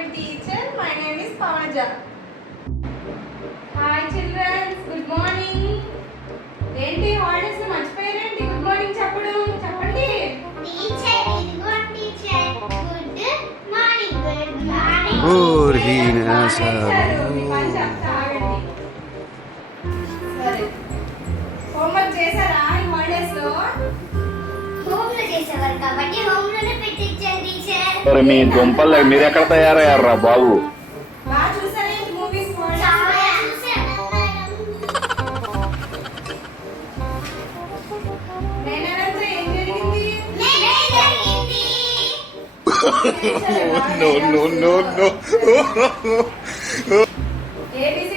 your teacher. My name is Pavaja. Hi children, good morning. ఏంటి holidays మర్చిపోయారండి? Good morning చెప్పండి. Teacher good teacher good morning మీ పని చెప్తా ఆగండి. సరే, హోంవర్క్ చేశారా ఈ హాలిడేస్ లో? హోమ్ లో చేసేవారు కాబట్టి హోమ్ లోనే పెట్టించారు టీచర్. మరి మీ దుంపలు మీరు ఎక్కడ తయారయ్యారా బాబు? బాగా చూసారా ఈ మూవీస్? చాలా చూసాను. నేనంతా ఏం జరిగింది? No, no, no, no. ABC